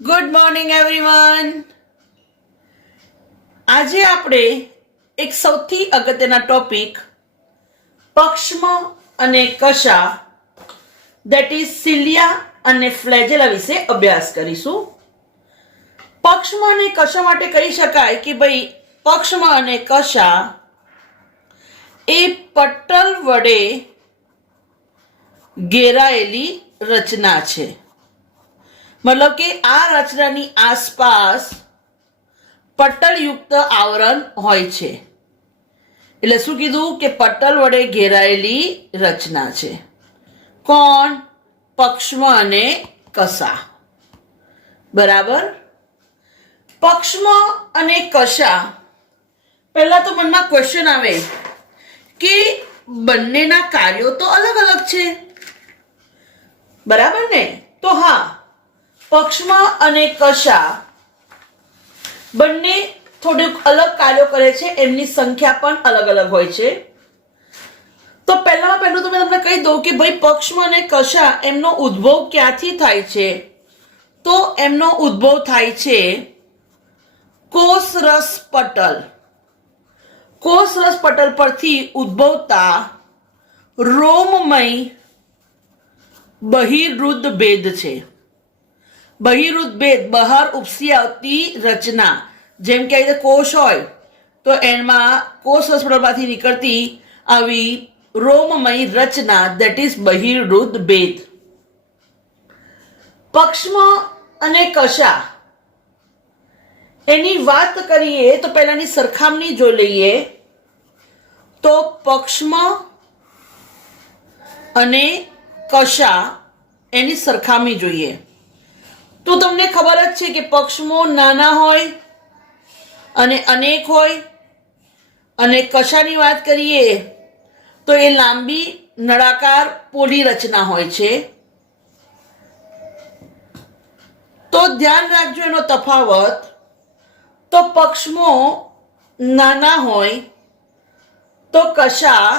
Good morning everyone. આજે આપણે એક સૌથી અગત્યના ટોપિક પક્ષ્મ અને કશા દેટ ઇઝ સિલિયા અને ફ્લેજેલા વિશે અભ્યાસ કરીશું. પક્ષ્મ અને કશા માટે કહી શકાય કે ભાઈ પક્ષ્મ અને કશા એ પટલ વડે ઘેરાયેલી રચના છે. મતલબ કે આ રચનાની આસપાસ પટલયુક્ત આવરણ હોય છે. એટલે શું કીધું કે પટલ વડે ઘેરાયેલી રચના છે. કોણ? પક્ષ્મ અને કશા. બરાબર. પક્ષ્મ અને કશા, પહેલા તો મનમાં ક્વેશ્ચન આવે કે બંનેના કાર્યો તો અલગ અલગ છે. બરાબર ને? તો હા, પક્ષ્મ અને કશા બંને થોડુંક અલગ કાર્યો કરે છે. એમની સંખ્યા પણ અલગ અલગ હોય છે. તો પહેલું તો મેં તમને કહી દઉં કે ભાઈ પક્ષ્મ અને કશા એમનો ઉદ્ભવ ક્યાંથી થાય છે? તો એમનો ઉદ્ભવ થાય છે કોષરસ પટલ. કોષરસ પટલ પરથી ઉદ્ભવતા રોમમય બહિર્રુદ ભેદ છે. બહિર્રુદ ભેદ, બહાર ઉપસી આવતી રચના. જેમ કે આ કોષ હોય તો એમાં કોષરસ પટલમાંથી નીકળતી આવી રોમમય રચના દેટ ઇઝ બહિર્રુદ ભેદ. પક્ષ્મ અને કશા એની વાત કરીએ તો પહેલાની સરખામણી જોઈ લઈએ. તો પક્ષ્મ અને કશા એની સરખામણી જોઈએ તો તમને ખબર જ છે કે પક્ષ્મો નાના હોય અને અનેક હોય, અને કશાની વાત કરીએ તો એ લાંબી નળાકાર પોલી રચના હોય છે. તો ધ્યાન રાખજો એનો તફાવત. તો પક્ષ્મો નાના હોય તો કશા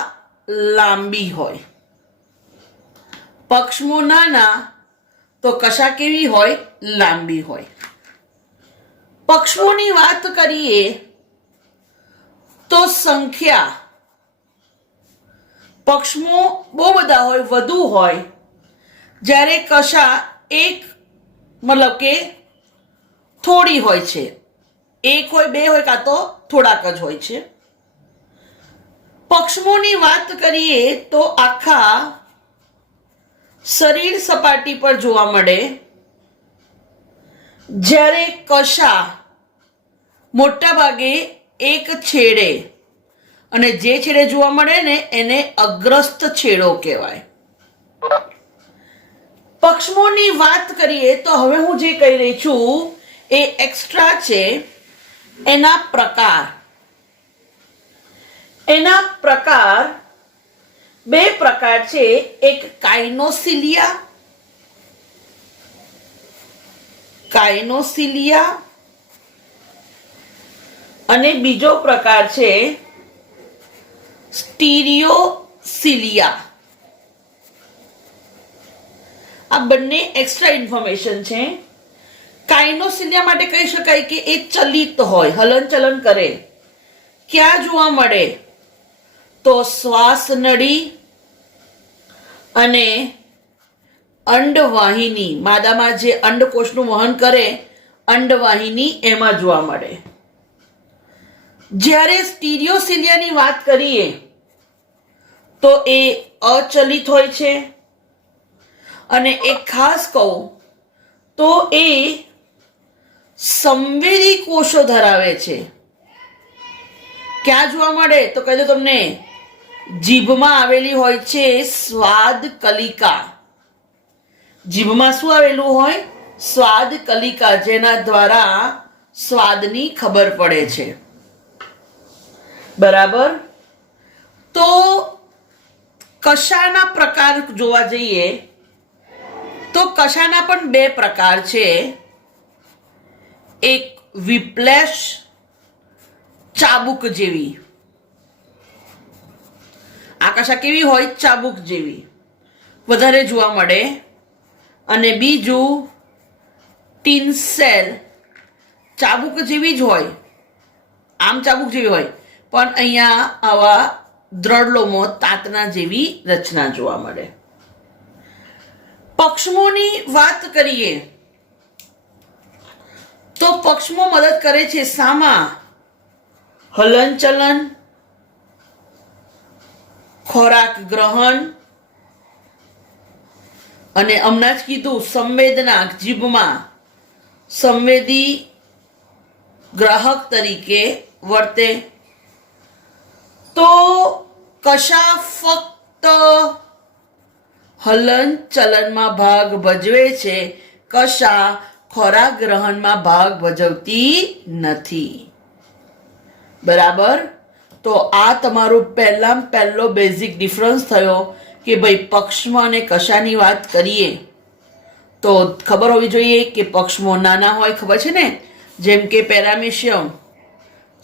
લાંબી હોય. પક્ષ્મો નાના તો કશા કેવી હોય? લાંબી હોય. પક્ષ્મોની વાત કરીએ તો સંખ્યા, પક્ષ્મો બહુ બધા હોય, વધુ હોય, જ્યારે કશા એક મતલબ કે થોડી હોય છે. એક હોય, બે હોય, કાં તો થોડાક જ હોય છે. પક્ષ્મોની વાત કરીએ તો આખા શરીર સપાટી પર જોવા મળે, જ્યારે કશા મોટા ભાગે એક છેડે, અને જે છેડે જોવા મળે ને એને અગ્રસ્ત છેડો કહેવાય. પક્ષ્મોની વાત કરીએ તો હવે હું જે કહી રહી છું એ એક્સ્ટ્રા છે. એના પ્રકાર, બે પ્રકાર છે. એક કાઇનોસિલિયા અને બીજો પ્રકાર છે સ્ટીરિયોસિલિયા. આ બંને એક્સ્ટ્રા ઇન્ફોર્મેશન છે. કાઇનોસિલિયા માટે કહી શકાય કે એ ચલિત હોય, હલનચલન કરે. ક્યાં જોવા મળે? તો શ્વાસ નળી અને અંડવાહિની, માદામાં જે અંડકોષનું વહન કરે અંડવાહિની, એમાં જોવા મળે. જ્યારે સ્ટીરિયોસિલિયાની વાત કરીએ તો એ અચલિત હોય છે, અને એક ખાસ કહું તો એ સંવેદી કોષો ધરાવે છે. ક્યાં જોવા મળે? તો કહી દો તમને, જીભમાં આવેલી હોય છે સ્વાદ કલિકા. જીભમાં શું આવેલું હોય? સ્વાદ કલિકા, જેના દ્વારા સ્વાદની ખબર પડે છે. બરાબર. તો કશાના પ્રકાર જોવા જઈએ તો કશાના પણ બે પ્રકાર છે. એક વિપ્લેશ, ચાબુક જેવી. આ કશા કેવી હોય? ચાબુક જેવી, વધારે જોવા મળે. અને બીજું ટીન સેલ ચાબુક જેવી જ હોય, આમ ચાબુક જેવી હોય, પણ અહીંયા આવા દ્રઢલોમો તાતના જેવી રચના જોવા મળે. પક્ષમોની વાત કરીએ તો પક્ષમો મદદ કરે છે શામાં? હલનચલન, ખોરાક ગ્રહણ, અને હમણાં જ કીધું સંવેદના, જીભમાં સંવેદી ગ્રાહક તરીકે વર્તે. તો કશા ફક્ત હલન ચલનમાં ભાગ ભજવે છે, કશા ખોરાક ગ્રહણમાં ભાગ ભજવતી નથી. બરાબર. તો આ તમારો પહેલો બેઝિક ડિફરન્સ થયો કે ભાઈ પક્ષમો અને કશાની વાત કરીએ તો ખબર હોવી જોઈએ કે પક્ષમો નાના હોય, ખબર છે ને, જેમ કે પેરામેશિયમ,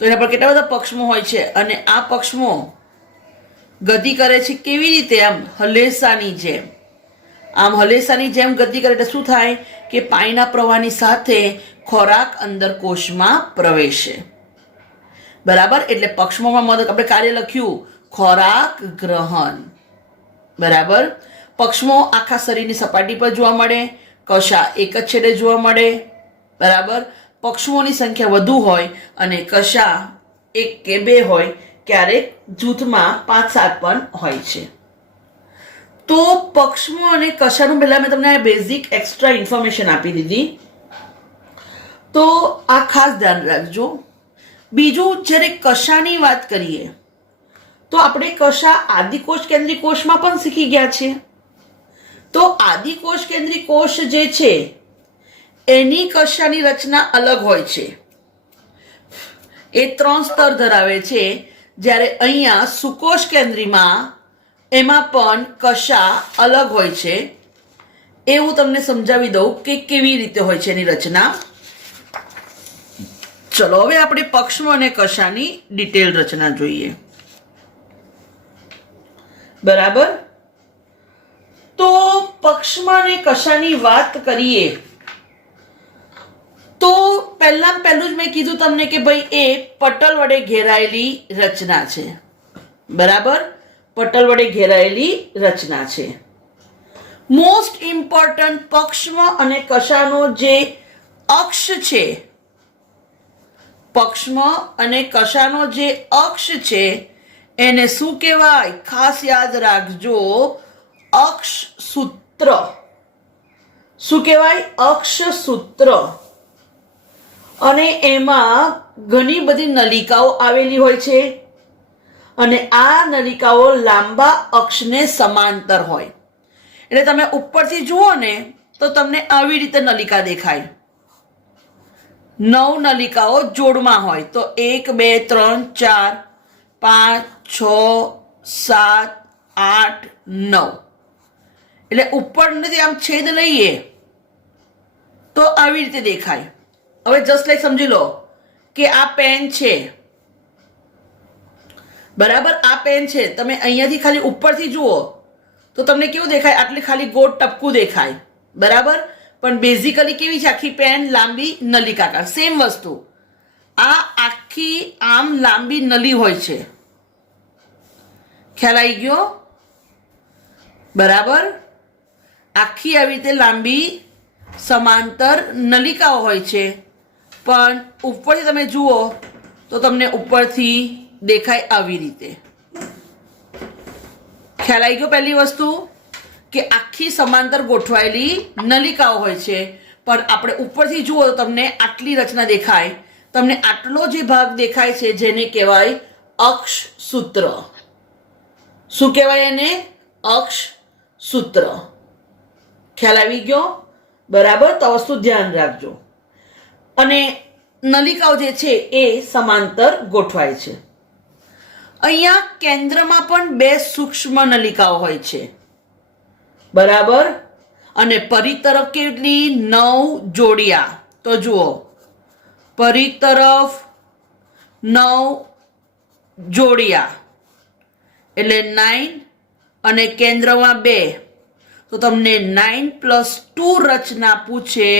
તો એના પર કેટલા બધા પક્ષમો હોય છે, અને આ પક્ષમો ગતિ કરે છે કેવી રીતે? આમ હલેસાની જેમ. આમ હલેસાની જેમ ગતિ કરે એટલે શું થાય કે પાણીના પ્રવાહની સાથે ખોરાક અંદર કોષમાં પ્રવેશે. બરાબર. એટલે પક્ષમોમાં મદદ, આપણે કાર્ય લખ્યું ખોરાક ગ્રહણ. બરાબર. પક્ષમો આખા શરીરની સપાટી પર જોવા મળે, કશા એક જ છેડે જોવા મળે. બરાબર. પક્ષમોની સંખ્યા વધુ હોય અને કશા એક કે બે હોય, ક્યારેક જૂથમાં 5-7 પણ હોય છે. તો પક્ષમો અને કશાનું પહેલા મેં તમને બેઝિક એક્સ્ટ્રા ઇન્ફોર્મેશન આપી દીધી, તો આ ખાસ ધ્યાન રાખજો. બીજું, જ્યારે કશાની વાત કરીએ તો આપણે કશા આદિકોષ કેન્દ્રી કોષમાં પણ શીખી ગયા છે. તો આદિકોષ કેન્દ્રી કોષ જે છે એની કશાની રચના અલગ હોય છે. એ 3 સ્તર ધરાવે છે, જ્યારે અહીંયા સુકોષ કેન્દ્રીમાં એમાં પણ કશા અલગ હોય છે. એ હું તમને સમજાવી દઉં કે કેવી રીતે હોય છે એની રચના. ચલો હવે આપણે પક્ષમો અને કશાની ડિટેલ રચના જોઈએ. બરાબર. તો પક્ષમો અને કશાની વાત કરીએ તો પહેલું જ મેં કીધું તમને કે ભાઈ એ પટલ વડે ઘેરાયેલી રચના છે. બરાબર. પટલ વડે ઘેરાયેલી રચના છે. મોસ્ટ ઇમ્પોર્ટન્ટ પક્ષમ અને કશાનો જે અક્ષ છે, પક્ષમ અને કશાનો જે અક્ષ છે એને શું કહેવાય? ખાસ યાદ રાખજો, અક્ષ સૂત્ર. શું કહેવાય? અક્ષ સૂત્ર. અને એમાં ઘણી બધી નલિકાઓ આવેલી હોય છે, અને આ નલિકાઓ લાંબા અક્ષને સમાંતર હોય. એટલે તમે ઉપરથી જુઓ ને તો તમને આવી રીતે નલિકા દેખાય. 9 નલિકાઓ જોડમાં હોય, તો 1 2 3 4 5 6 7 8 9. એટલે ઉપરથી આમ છેદ લઈએ તો આવી રીતે દેખાય. હવે જસ્ટ લાઈક સમજી લો કે આ પેન છે. બરાબર. આ પેન છે, તમે અહીંયાથી ખાલી ઉપરથી જુઓ તો તમને કેવું દેખાય? આટલી ખાલી ગોળ ટપકું દેખાય. બરાબર. પણ બેઝિકલી કેવી છે? આખી પેન લાંબી નલિકાકાર. સેમ વસ્તુ, આ આખી આમ લાંબી નલી હોય છે. ખ્યાલ આવી ગયો? બરાબર. આખી આવી રીતે લાંબી સમાંતર નલિકાઓ હોય છે, પણ ઉપરથી તમે જુઓ તો તમને ઉપરથી દેખાય આવી રીતે. ખ્યાલ આવી ગયો? પહેલી વસ્તુ કે આખી સમાંતર ગોઠવાયેલી નલિકાઓ હોય છે, પણ આપણે ઉપરથી જુઓ તો તમને આટલી રચના દેખાય. તમને આટલો જે ભાગ દેખાય છે જેને કહેવાય અક્ષ સૂત્ર. શું કહેવાય એને? અક્ષ સૂત્ર. ખ્યાલ આવી ગયો? બરાબર. તો વસ્તુ ધ્યાન રાખજો. અને નલિકાઓ જે છે એ સમાંતર ગોઠવાય છે. અહીંયા કેન્દ્રમાં પણ 2 સૂક્ષ્મ નલિકાઓ હોય છે. બરાબર. અને પરિઘ તરફ કેટલી? 9 જોડિયા. તો જુઓ, પરિઘ તરફ 9 જોડિયા એટલે 9, અને કેન્દ્રમાં 2, તો તમને 9 + 2 રચના પૂછે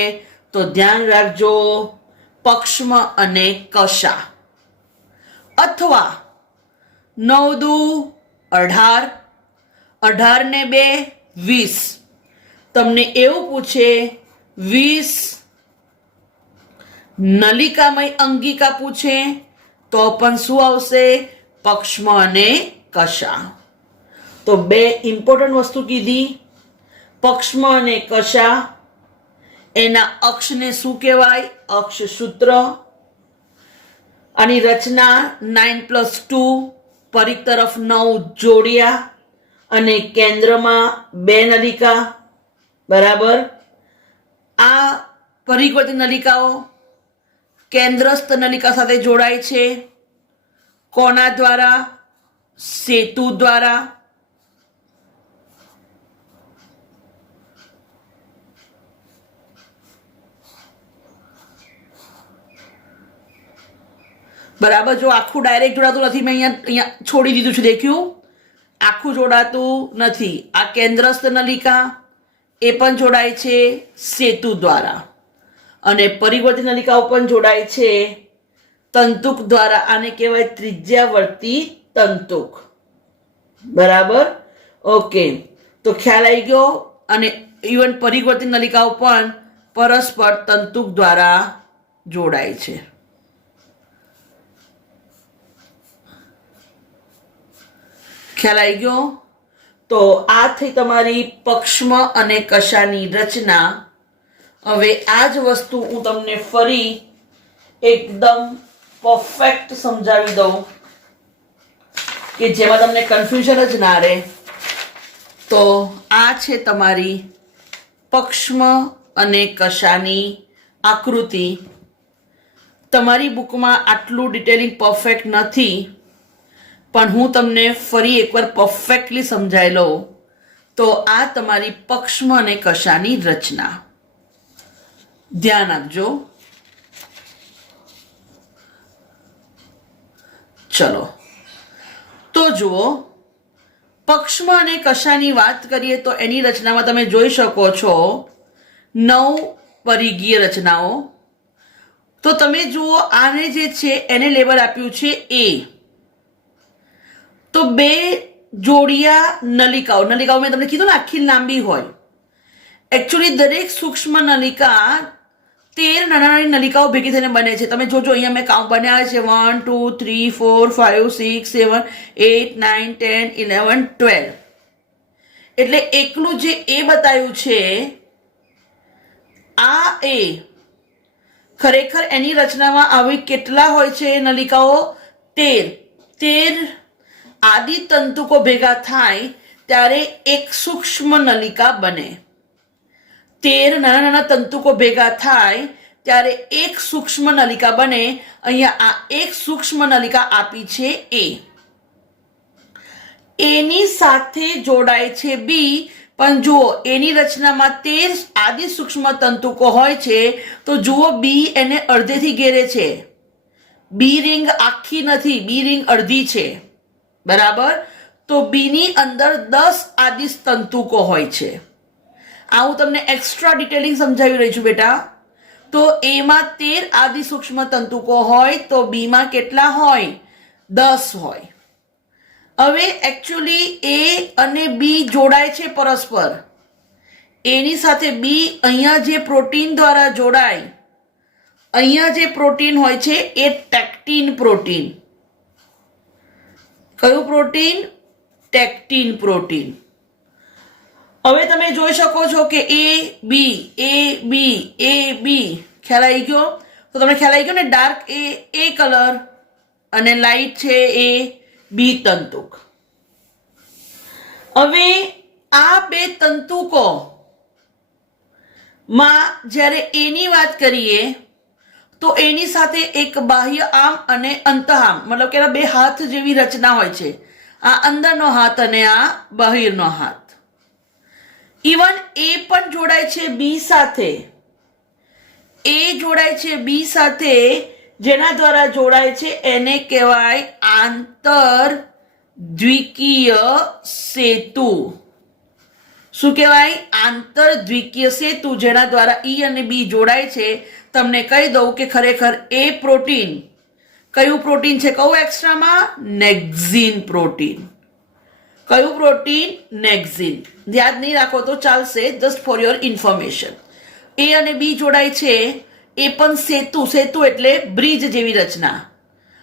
તો ધ્યાન રાખજો પક્ષ્મ અને કશા. અથવા 9 દુ 18, 18 ને 2 20. તમને એવું પૂછે 20 નલિકામય અંગિકા પૂછે તો પણ શું આવશે? પક્ષ્મ અને કશા. તો બે ઇમ્પોર્ટન્ટ વસ્તુ કીધી. પક્ષ્મ અને કશા, એના અક્ષને શું કહેવાય? અક્ષ સૂત્ર. આની રચના 9+2, પરિઘ તરફ 9 જોડિયા અને કેન્દ્રમાં 2 નલિકા. બરાબર. આ પરિઘવર્તી નલિકાઓ કેન્દ્રસ્થ નલિકા સાથે જોડાય છે. કોના દ્વારા? સેતુ દ્વારા. બરાબર. જો આખું ડાયરેક્ટ જોડાતું નથી, મેં અહીંયા છોડી દીધું છે, દેખ્યું? આખું જોડાતું નથી. આ કેન્દ્રસ્થ નલિકા એ પણ જોડાય છે સેતુ દ્વારા, અને પરિવર્તી નલિકાઓ પણ જોડાય છે તંતુક દ્વારા. આને કહેવાય ત્રિજ્યાવર્તી તંતુક. બરાબર. ઓકે, તો ખ્યાલ આવી ગયો. અને ઇવન પરિવર્તી નલિકાઓ પણ પરસ્પર તંતુક દ્વારા જોડાય છે. ખ્યાલ આવી ગયો? તો આ થઈ તમારી પક્ષ્મ અને કશાની રચના. હવે આ જ વસ્તુ હું તમને ફરી એકદમ પરફેક્ટ સમજાવી દઉં કે જેમાં તમને કન્ફ્યુઝન જ ના રહે. તો આ છે તમારી પક્ષ્મ અને કશાની આકૃતિ. તમારી બુકમાં આટલું ડિટેલિંગ પરફેક્ટ નથી, પણ હું તમને ફરી એકવાર પરફેક્ટલી સમજાવી લઉં. તો આ તમારી પક્ષ્મ અને કશાની રચના. ધ્યાન આપજો. ચલો, તો જુઓ, પક્ષ્મ અને કશાની વાત કરીએ તો એની રચનામાં તમે જોઈ શકો છો 9 પરિઘીય રચનાઓ. તો તમે જુઓ, આને જે છે એને લેબલ આપ્યું છે A. તો 2 જોડિયા નલિકાઓ. નલિકાઓ મેં તમને કીધું ને આખી લાંબી હોય. એકચ્યુઅલી દરેક સૂક્ષ્મ નલિકા 13 નાની નાની નલિકાઓ ભેગી થઈને બને છે. તમે જોજો, અહીંયા મેં કાઉન્ટ બનાવ્યા છે 1 2 3 4 5 6 7 8 9 10 11 12. એટલે એકલું જે એ બતાવ્યું છે આ એ, ખરેખર એની રચનામાં આવી કેટલા હોય છે નલિકાઓ? 13 આદિ તંતુકો ભેગા થાય ત્યારે એક સૂક્ષ્મ નલિકા બને. 13 નાના નાના તંતુકો ભેગા થાય ત્યારે એક સૂક્ષ્મ નલિકા બને. અહીંયા આ એક સૂક્ષ્મ નલિકા આપી છે એ. એની સાથે જોડાય છે બી. પણ જુઓ, એની રચનામાં 13 આદિ સૂક્ષ્મ તંતુકો હોય છે. તો જુઓ, બી એને અડધેથી ઘેરે છે. બી રિંગ આખી નથી, બી રિંગ અડધી છે. બરાબર. તો બી ની અંદર 10 આદિ તંતુકો હોય છે. આ હું તમને એક્સ્ટ્રા ડિટેલિંગ સમજાવી રહી છું બેટા. તો એમાં 13 આદિ સૂક્ષ્મ તંતુકો હોય, તો બીમાં કેટલા હોય? 10 હોય. હવે એકચ્યુઅલી એ અને બી જોડાય છે પરસ્પર. એની સાથે બી અહીંયા જે પ્રોટીન દ્વારા જોડાય, અહીંયા જે પ્રોટીન હોય છે એ ટેક્ટિન પ્રોટીન. કયું પ્રોટીન? ટેક્ટિન પ્રોટીન. હવે તમે જોઈ શકો છો કે એ બી ખ્યાલ આવી ગયો? તો તમને ખ્યાલ આવી ગયો ને? ડાર્ક એ કલર અને લાઈટ છે એ બી તંતુક. હવે આ બે તંતુકો માં જ્યારે એની વાત કરીએ તો એની સાથે એક બાહ્ય આમ અને અંતઃઆમ, મતલબ કે બે હાથ જેવી રચના હોય છે. આ અંદરનો હાથ અને આ બહારનો હાથ. ઇવન એ પણ જોડાય છે બી સાથે. એ જોડાય છે બી સાથે. જેના દ્વારા જોડાય છે એને કહેવાય આંતર દ્વિકીય સેતુ. શું કહેવાય? આંતરદ્વિકીય સેતુ, જેના દ્વારા ઈ અને બી જોડાય છે. તમને કહી દઉં કે ખરેખર એ પ્રોટીન કયું પ્રોટીન છે? કહું એક્સ્ટ્રામાં? નેક્ઝિન પ્રોટીન. કયું પ્રોટીન? નેક્ઝિન. યાદ નહીં રાખો તો ચાલશે, જસ્ટ ફોર યોર ઇન્ફોર્મેશન. એ અને બી જોડાય છે, એ પણ સેતુ. સેતુ એટલે બ્રિજ જેવી રચના.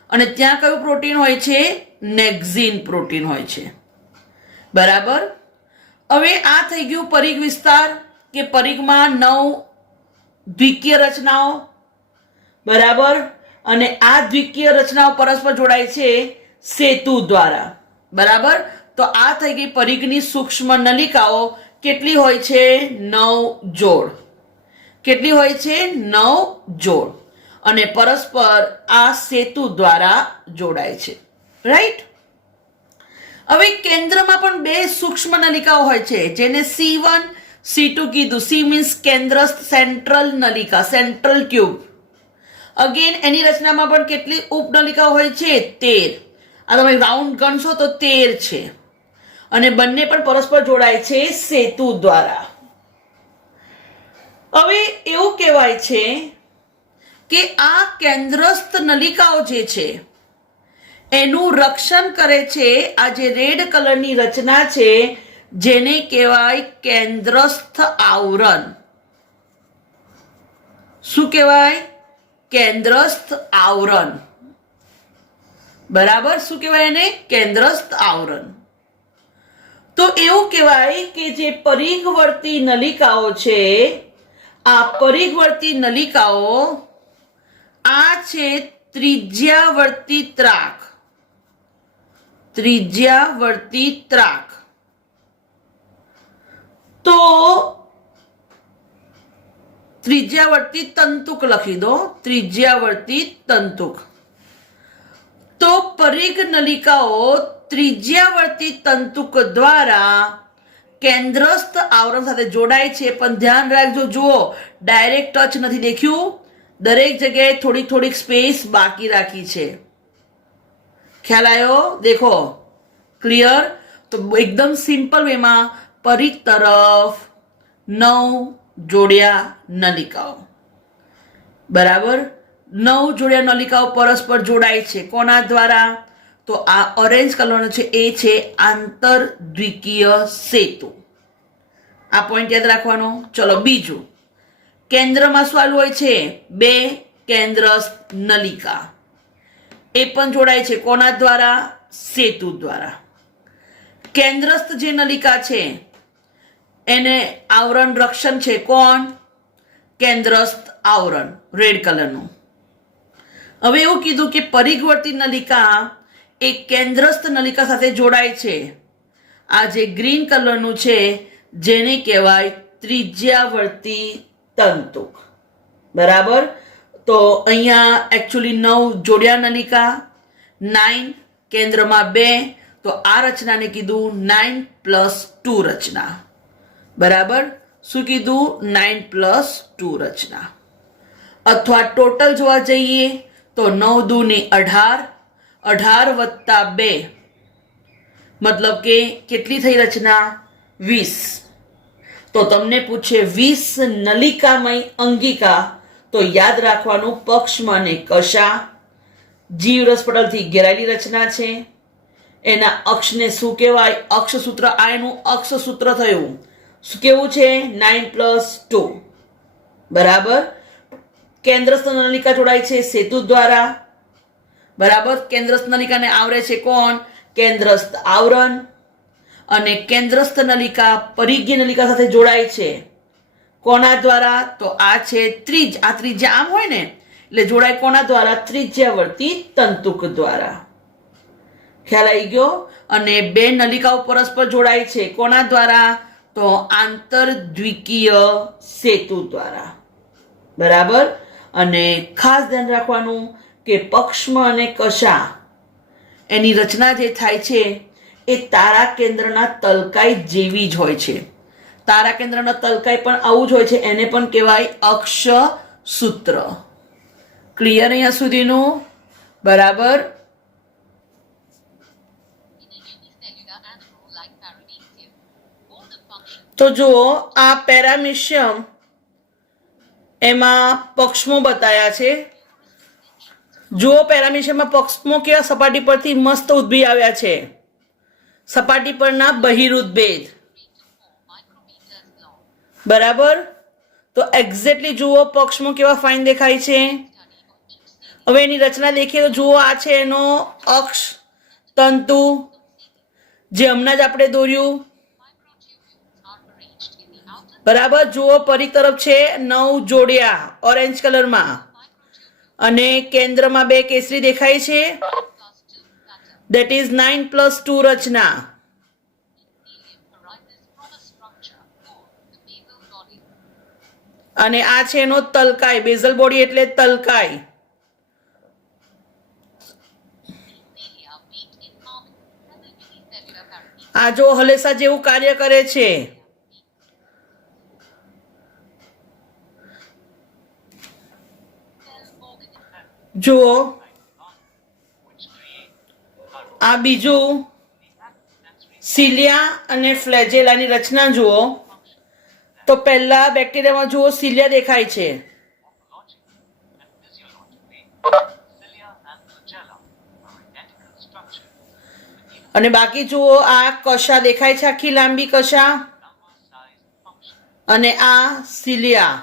અને ત્યાં કયું પ્રોટીન હોય છે? નેક્ઝિન પ્રોટીન હોય છે. બરાબર. હવે આ થઈ ગયું પરિઘ વિસ્તાર, કે પરિઘમાં 9 દ્વિકીય રચનાઓ. બરાબર. અને આ દ્વિકીય રચનાઓ પરસ્પર જોડાય છે સેતુ દ્વારા. બરાબર. તો આ થઈ ગઈ પરિઘની સૂક્ષ્મ નલિકાઓ. કેટલી હોય છે? 9 જોડ. કેટલી હોય છે? 9 જોડ. અને પરસ્પર આ સેતુ દ્વારા જોડાય છે. રાઈટ. હવે કેન્દ્રમાં પણ 2 સૂક્ષ્મ નલિકાઓ હોય છે, જેને C1 C2 કીધું. C મીન્સ કેન્દ્રસ્થ, સેન્ટ્રલ નલિકા, સેન્ટ્રલ ટ્યુબ. અગેન એની રચનામાં પણ કેટલી ઉપનલિકાઓ હોય છે? 13. આ તમે રાઉન્ડ ગણશો તો 13 છે. અને બંને પણ પરસ્પર જોડાય છે સેતુ દ્વારા. હવે એવું કહેવાય છે કે આ કેન્દ્રસ્થ નલિકાઓ જે છે એનું રક્ષણ કરે છે આ જે રેડ કલરની રચના છે, જેને કહેવાય કેન્દ્રસ્થ આવરણ. શું કહેવાય? કેન્દ્રસ્થ આવરણ. બરાબર. શું કહેવાય એને? કેન્દ્રસ્થ આવરણ. તો એવું કહેવાય કે જે પરિઘવર્તી નલિકાઓ છે, આ પરિઘવર્તી નલિકાઓ આ છે ત્રિજ્યાવર્તી ત્રાક. ત્રિજ્યાવર્તી ત્રાક. તો ત્રિજ્યાવર્તી તંતુક લખી દો. ત્રિજ્યાવર્તી તંતુક. તો પરિઘ નલિકાઓ ત્રિજ્યાવર્તી તંતુક દ્વારા કેન્દ્રસ્થ આવરણ સાથે જોડાય છે. પણ ધ્યાન રાખજો, જુઓ ડાયરેક્ટ ટચ નથી દેખ્યું, દરેક જગ્યાએ થોડીક થોડીક સ્પેસ બાકી રાખી છે. ખ્યાલ આવ્યો? દેખો ક્લિયર. તો એકદમ સિમ્પલ વેમાં પરિઘ તરફ 9 જોડ્યા નલિકાઓ. બરાબર. 9 જોડ્યા નલિકાઓ પરસ્પર જોડાય છે. કોના દ્વારા? તો આ ઓરેન્જ કલરનો છે એ છે આંતરદ્વિકીય સેતુ. આ પોઈન્ટ યાદ રાખવાનો. ચલો બીજું, કેન્દ્રમાં શું આવેલું હોય છે? 2 કેન્દ્રસ્થ નલિકા. એ પણ જોડાય છે. કોના દ્વારા? સેતુ દ્વારા. કેન્દ્રસ્થ જે નલિકા છે એને આવરણ રક્ષણ છે. કોણ? કેન્દ્રસ્થ આવરણ, રેડ કલરનું. હવે એવું કીધું કે પરિઘવર્તી નલિકા એ કેન્દ્રસ્થ નલિકા સાથે જોડાય છે. આ જે ગ્રીન કલરનું છે જેને કહેવાય ત્રિજ્યાવર્તી તંતુક. બરાબર. તો અહીંયા એકચ્યુઅલી 9 જોડ્યા નલિકા, 9 કેન્દ્રમાં 2. તો આ રચનાને કીધું 9+2 રચના. બરાબર. શું કીધું? 9+2 રચના. અથવા ટોટલ જોવા જઈએ તો 9 દુ ને 18, 18 વત્તા 2 મતલબ કે કેટલી થઈ રચના? 20. તો તમને પૂછે 20 નલિકામય અંગિકા, તો યાદ રાખવાનું પક્ષમાં ને કશા. જીવરસ પટલથી ઘેરાયેલી રચના છે. એના અક્ષને શું કહેવાય? અક્ષ સૂત્ર. આ એનું અક્ષ સૂત્ર થયું. શું કેવું છે? 9+2. બરાબર. કેન્દ્રસ્થ નલિકા જોડાય છે સેતુ દ્વારા. બરાબર. કેન્દ્રસ્થ નલિકાને આવરે છે કોણ? કેન્દ્રસ્થ આવરણ. અને કેન્દ્રસ્થ નલિકા પરિઘીય નલિકા સાથે જોડાય છે. કોના દ્વારા? તો આ છે ત્રિજ. આ ત્રિજ્યા આમ હોય ને એટલે જોડાય કોના દ્વારા? ત્રિજ્યાવર્તી તંતુક દ્વારા. ખ્યાલ આવી ગયો? અને 2 નલિકાઓ પરસ્પર જોડાય છે. કોના દ્વારા? તો આંતરદ્વિકીય સેતુ દ્વારા. બરાબર. અને ખાસ ધ્યાન રાખવાનું કે પક્ષમાં અને કશા એની રચના જે થાય છે એ તારા કેન્દ્રના તલકાઈ જેવી જ હોય છે. તારા કેન્દ્રના તલકાઈ પણ આવું જ હોય છે. એને પણ કહેવાય અક્ષ સૂત્ર. ક્લિયર અહીંયા સુધીનું? બરાબર. તો જુઓ આ પેરામિશિયમ એમાં પક્ષમો બતાયા છે. જુઓ પેરામિશિયમમાં પક્ષમો કેવા સપાટી પરથી મસ્ત ઉદ્ભી આવ્યા છે, સપાટી પરના બહિરુદભેદ. બરાબર. તો એક્ઝેક્ટલી જુઓ પક્ષમો કેવા ફાઇન દેખાય છે. હવે એની રચના દેખીએ તો જુઓ આ છે એનો અક્ષ તંતુ જે હમણાં જ આપણે દોર્યું. બરાબર. જુઓ પરિઘ તરફ છે 9 જોડિયા ઓરેન્જ કલરમાં અને કેન્દ્રમાં 2 કેસરી દેખાય છે. દેટ ઇઝ 9+2 રચના. અને આ છે એનો તલકાય, બેઝલ બોડી એટલે તલકાય. આ જો હલેસા જેવું કાર્ય કરે છે. જુઓ આ બીજું સિલિયા અને ફ્લેજેલાની રચના જુઓ. તો પહેલા બેક્ટેરિયામાં જુઓ સિલિયા દેખાય છે. અને બાકી જુઓ આ કશા દેખાય છે, આખી લાંબી કશા, અને આ સિલિયા.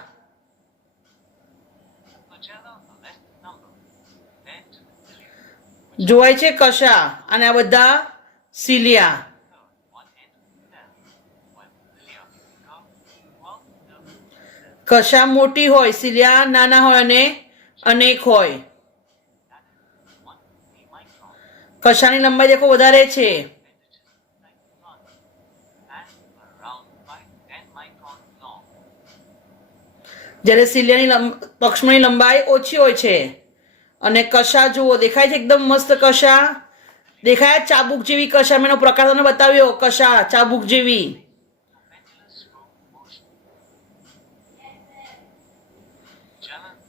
જોવાય છે કશા અને આ બધા સિલિયા. કશા મોટી હોય, સિલિયા નાના હોય અને અનેક હોય. કશાની લંબાઈ દેખો વધારે છે. જ્યારે સિલિયાની પક્ષમોની લંબાઈ ઓછી હોય છે. અને કશા જુઓ દેખાય છે એકદમ મસ્ત કશા દેખાય, ચાબુક જેવી કશા. મેં એનો પ્રકાર તમને બતાવ્યો, કશા ચાબુક જેવી.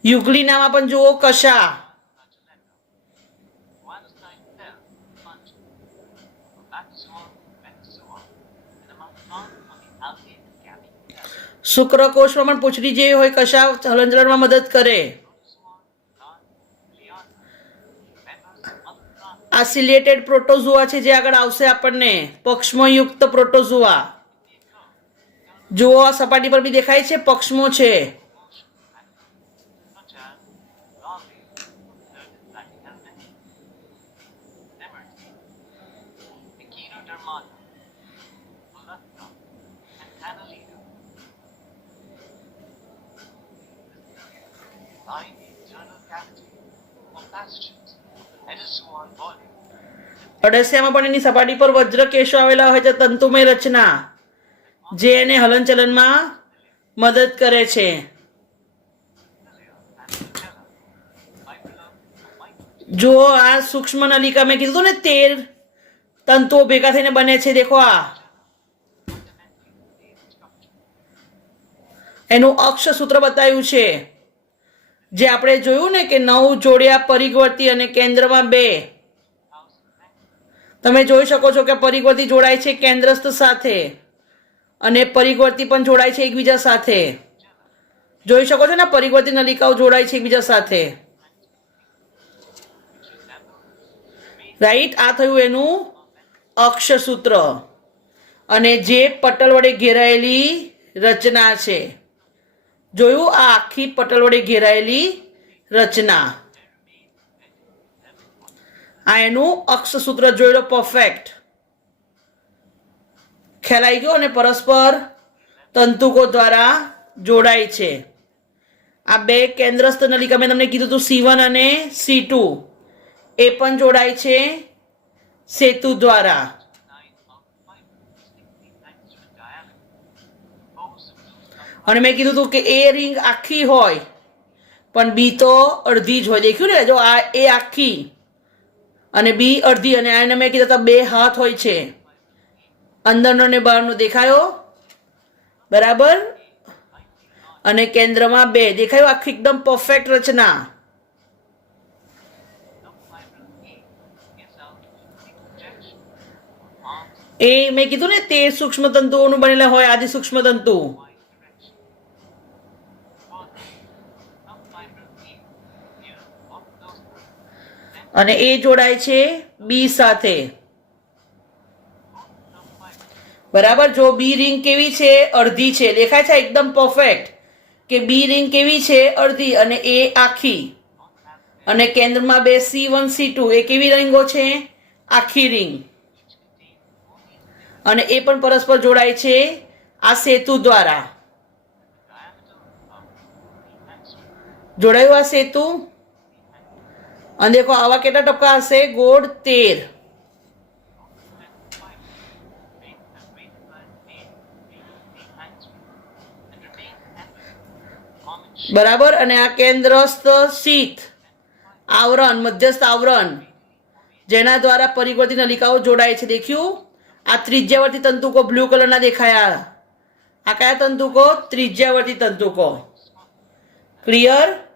યુગ્લિનામાં પણ જુઓ કશા. શુક્રકોષમાં પણ પૂંછડી જેવી હોય કશા, હલનચલનમાં મદદ કરે. આ સિલિએટેડ પ્રોટોઝોઆ છે જે આગળ આવશે આપણને, પક્ષમોયુક્ત પ્રોટોઝોઆ. જુઓ આ સપાટી પર બી દેખાય છે પક્ષમો છે. અળસિયામાં પણ એની સપાટી પર વજ્રકેશો આવેલા હોય છે, તંતુમય રચના જે એને હલનચલનમાં મદદ કરે છે. જુઓ આ સૂક્ષ્મ નલિકા, મેં કીધું ને 13 તંતુઓ ભેગા થઈને બને છે. દેખો આ એનું અક્ષ સૂત્ર બતાવ્યું છે, જે આપણે જોયું ને કે 9 જોડિયા પરિઘવર્તી અને કેન્દ્રમાં 2. તમે જોઈ શકો છો કે પરિઘવર્તી જોડાય છે કેન્દ્રસ્થ સાથે અને પરિઘવર્તી પણ જોડાય છે એકબીજા સાથે. જોઈ શકો છો ને પરિઘવર્તી નલિકાઓ જોડાય છે એકબીજા સાથે. રાઈટ. આ થયું એનું અક્ષસૂત્ર. અને જે પટલ વડે ઘેરાયેલી રચના છે. જોયું, આ આખી પટલ વડે ઘેરાયેલી રચના. આ એનું અક્ષસૂત્ર જોઈ લો, પરફેક્ટ ખ્યાલ આવી ગયો. અને પરસ્પર તંતુકો દ્વારા જોડાય છે. આ 2 કેન્દ્રસ્થ નલિકા મેં તમને કીધું હતું C1 અને C2, એ પણ જોડાય છે સેતુ દ્વારા. અને મેં કીધું હતું કે એ રિંગ આખી હોય પણ બી તો અડધી જ હોય. દેખ્યું ને, જો આ એ આખી અને બી અડધી. અને આને મેં કીધું હતા 2 હાથ હોય છે, અંદરનો ને બહારનો. દેખાયો? બરાબર. અને કેન્દ્રમાં 2 દેખાયું. આખી એકદમ પરફેક્ટ રચના. એ મેં કીધું ને 13 સૂક્ષ્મ તંતુઓનું બનેલા હોય આદિ સૂક્ષ્મ તંતુ. અને એ જોડાય છે બી સાથે. બરાબર. જો બી રિંગ કેવી છે? અડધી છે. દેખાય છે એકદમ પરફેક્ટ કે બી રિંગ કેવી છે? અડધી. અને એ આખી. અને કેન્દ્રમાં બે C1 C2 એ કેવી રિંગો છે? આખી રિંગ. અને એ પણ પરસ્પર જોડાય છે આ સેતુ દ્વારા. જોડાયું આ સેતુ? અને દેખો આવા કેટલા ટપકા હશે? ગોળ 13. બરાબર. અને આ કેન્દ્રસ્થ શીથ આવરણ, મધ્યસ્થ આવરણ જેના દ્વારા પરિવર્તી નલિકાઓ જોડાય છે. દેખ્યું? આ ત્રિજ્યાવર્તી તંતુકો બ્લુ કલરના દેખાયા. આ કયા તંતુકો? ત્રિજ્યાવર્તી તંતુકો. ક્લિયર?